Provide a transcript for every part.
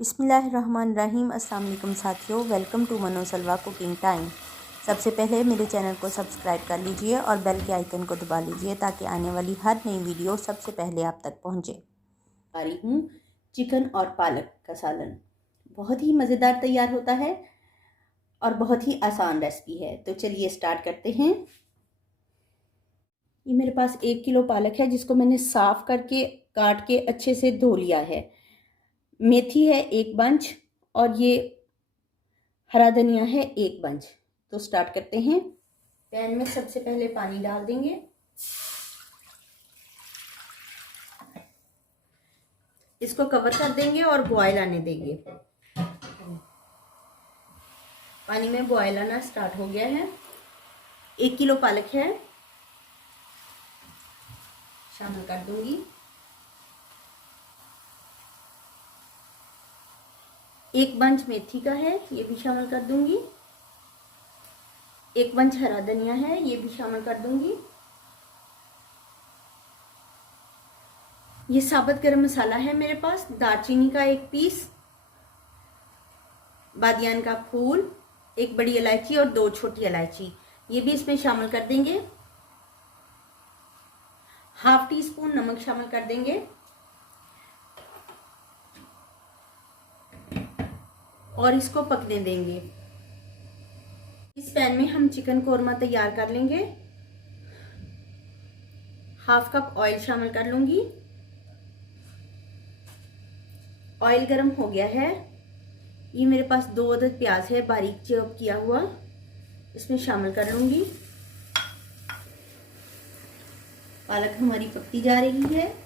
बिस्मिल्लाहिर्रहमानिर्रहीम। अस्सलाम वालेकुम साथियों, वेलकम टू मनो सलवा कुकिंग टाइम। सबसे पहले मेरे चैनल को सब्सक्राइब कर लीजिए और बेल के आइकन को दबा लीजिए ताकि आने वाली हर नई वीडियो सबसे पहले आप तक पहुंचे। आ रही हूँ चिकन और पालक का सालन। बहुत ही मज़ेदार तैयार होता है और बहुत ही आसान रेसिपी है। तो चलिए स्टार्ट करते हैं। ये मेरे पास 1 किलो पालक है जिसको मैंने साफ़ करके काट के अच्छे से धो लिया है। मेथी है 1 बंच और ये हरा धनिया है 1 बंच। तो स्टार्ट करते हैं। पैन में सबसे पहले पानी डाल देंगे। इसको कवर कर देंगे और बॉयल आने देंगे। पानी में बॉयल आना स्टार्ट हो गया है। 1 किलो पालक है, शामिल कर दूंगी। 1 बंच मेथी का है, ये भी शामिल कर दूंगी। 1 बंच हरा धनिया है, ये भी शामिल कर दूंगी। ये साबुत गरम मसाला है मेरे पास। दालचीनी का 1 पीस, बादियान का फूल, 1 बड़ी इलायची और 2 छोटी इलायची, ये भी इसमें शामिल कर देंगे। ½ टीस्पून नमक शामिल कर देंगे और इसको पकने देंगे। इस पैन में हम चिकन कोरमा तैयार कर लेंगे। ½ कप ऑयल शामिल कर लूंगी। ऑयल गरम हो गया है। ये मेरे पास 2 अदद प्याज है बारीक चॉप किया हुआ, इसमें शामिल कर लूंगी। पालक हमारी पकती जा रही है।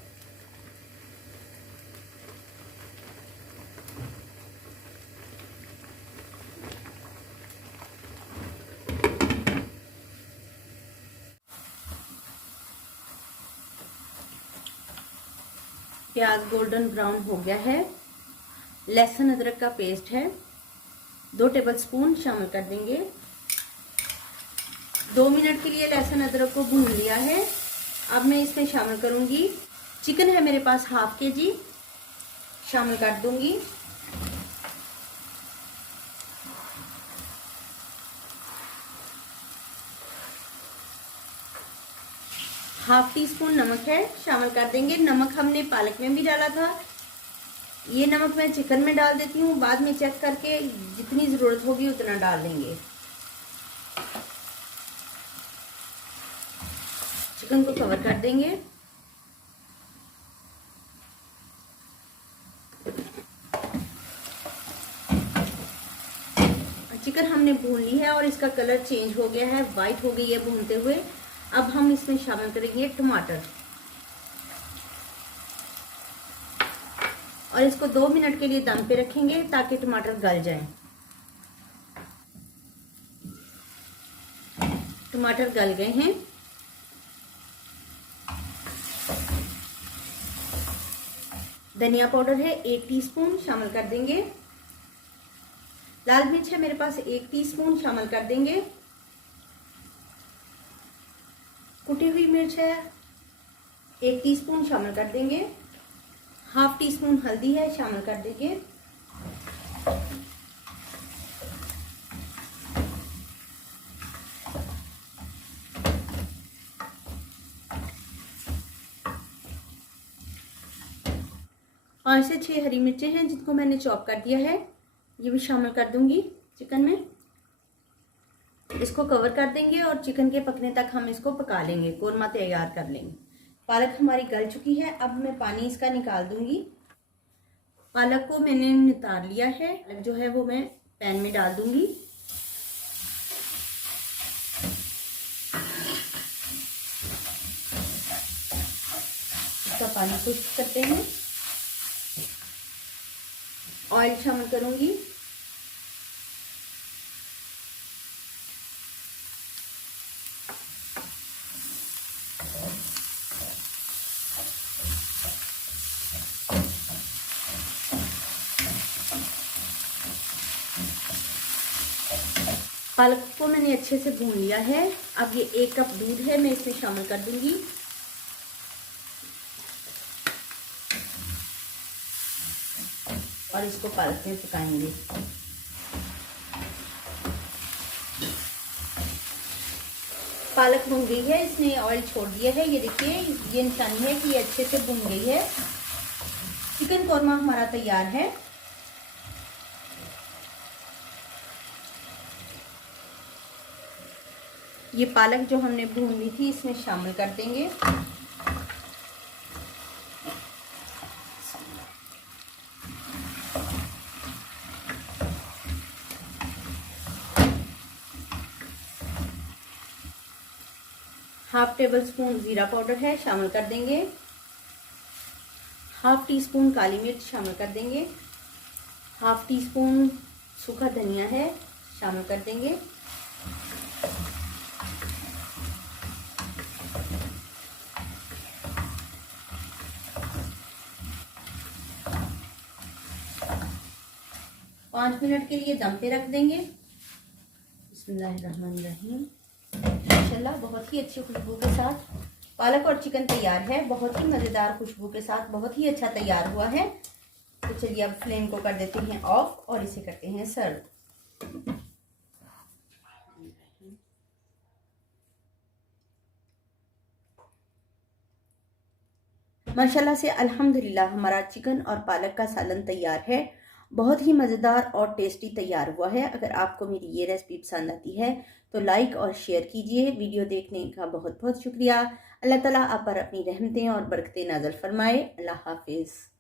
प्याज गोल्डन ब्राउन हो गया है। लहसुन अदरक का पेस्ट है 2 टेबलस्पून शामिल कर देंगे। 2 मिनट के लिए लहसुन अदरक को भून लिया है। अब मैं इसमें शामिल करूंगी चिकन है मेरे पास ½ kg, शामिल कर दूंगी। ½ टीस्पून नमक है, शामिल कर देंगे। नमक हमने पालक में भी डाला था, ये नमक मैं चिकन में डाल देती हूँ, बाद में चेक करके जितनी ज़रूरत होगी उतना डाल देंगे। चिकन को कवर कर देंगे। चिकन हमने भून ली है और इसका कलर चेंज हो गया है, वाइट हो गई है भूनते हुए। अब हम इसमें शामिल करेंगे टमाटर और इसको 2 मिनट के लिए दम पे रखेंगे ताकि टमाटर गल जाएं। टमाटर गल गए हैं। धनिया पाउडर है 1 टीस्पून, शामिल कर देंगे। लाल मिर्च है मेरे पास 1 टीस्पून, शामिल कर देंगे। कुटी हुई मिर्च है 1 टीस्पून, शामिल कर देंगे। ½ टीस्पून हल्दी है, शामिल कर देंगे। पाँच से 6 हरी मिर्चें हैं जिनको मैंने चॉप कर दिया है, ये भी शामिल कर दूंगी चिकन में। इसको कवर कर देंगे और चिकन के पकने तक हम इसको पका लेंगे, कोरमा तैयार कर लेंगे। पालक हमारी गल चुकी है, अब मैं पानी इसका निकाल दूंगी। पालक को मैंने नितार लिया है। पालक जो है वो मैं पैन में डाल दूंगी। इसका पानी खुश्क करते हैं। ऑयल शामिल करूंगी। पालक को मैंने अच्छे से भून लिया है। अब ये 1 कप दूध है, मैं इसमें शामिल कर दूंगी। और इसको पालक में पकाएंगे। पालक भुन गई है, इसने ऑयल छोड़ दिया है। ये देखिए, ये निशानी है कि ये अच्छे से भुन गई है। चिकन कौरमा हमारा तैयार है। ये पालक जो हमने भून ली थी इसमें शामिल कर देंगे। हाफ टेबल स्पून जीरा पाउडर है, शामिल कर देंगे। हाफ टी स्पून काली मिर्च शामिल कर देंगे। हाफ टी स्पून सूखा धनिया है, शामिल कर देंगे। पाँच मिनट के लिए दम पे रख देंगे। बिस्मिल्लाहिर्रहमानिर्रहीम। माशाल्लाह बहुत ही अच्छी खुशबू के साथ पालक और चिकन तैयार है। बहुत ही मज़ेदार खुशबू के साथ बहुत ही अच्छा तैयार हुआ है। तो चलिए अब फ्लेम को कर देते हैं ऑफ और इसे करते हैं सर्व। माशाल्लाह से अल्हम्दुलिल्लाह हमारा चिकन और पालक का सालन तैयार है। बहुत ही मज़ेदार और टेस्टी तैयार हुआ है। अगर आपको मेरी ये रेसिपी पसंद आती है तो लाइक और शेयर कीजिए। वीडियो देखने का बहुत बहुत शुक्रिया। अल्लाह ताला आप पर अपनी रहमतें और बरकतें नाज़िल फरमाए। अल्लाह हाफिज़।